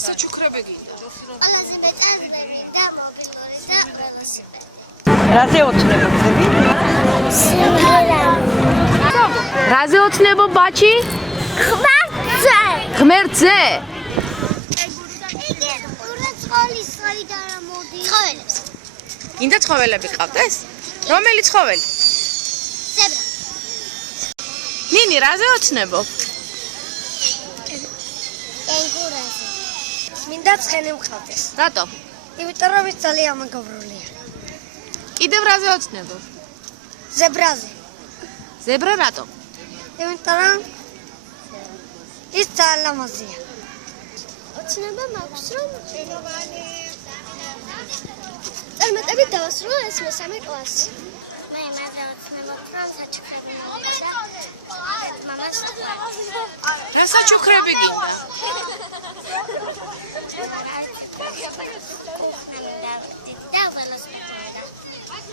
რასაც ჩუქრები გინდა? ყველაზე მეტად და მობილური და ველოსიპედი. რაზე ოცნებობები? რაზე ოცნებობ ბაჩი? ხვარზე. ღმერთზე? ცხოველებს. გინდა ცხოველები ყავდეს? რომელი ცხოველი? ზებრა. ნინი, რაზე ოცნებობ? კენგურაზე. მინდა ცხენი მყავდეს. რატო? იმიტომ რომ ის ძალიან მეგობრულია. კიდევ რაზე ოცნებობ? ზებრაზე. ზებრა რატო? იმიტომ რომ ის ძალიან ლამაზია. ოცნება მაქვს რომ წარმატებით დავასრულო ეს მესამე კლასი. მე მაზე ოცნებობ რომ საჩუქრები მოვიდა და მამას რასაც ჩუქრები გინდა?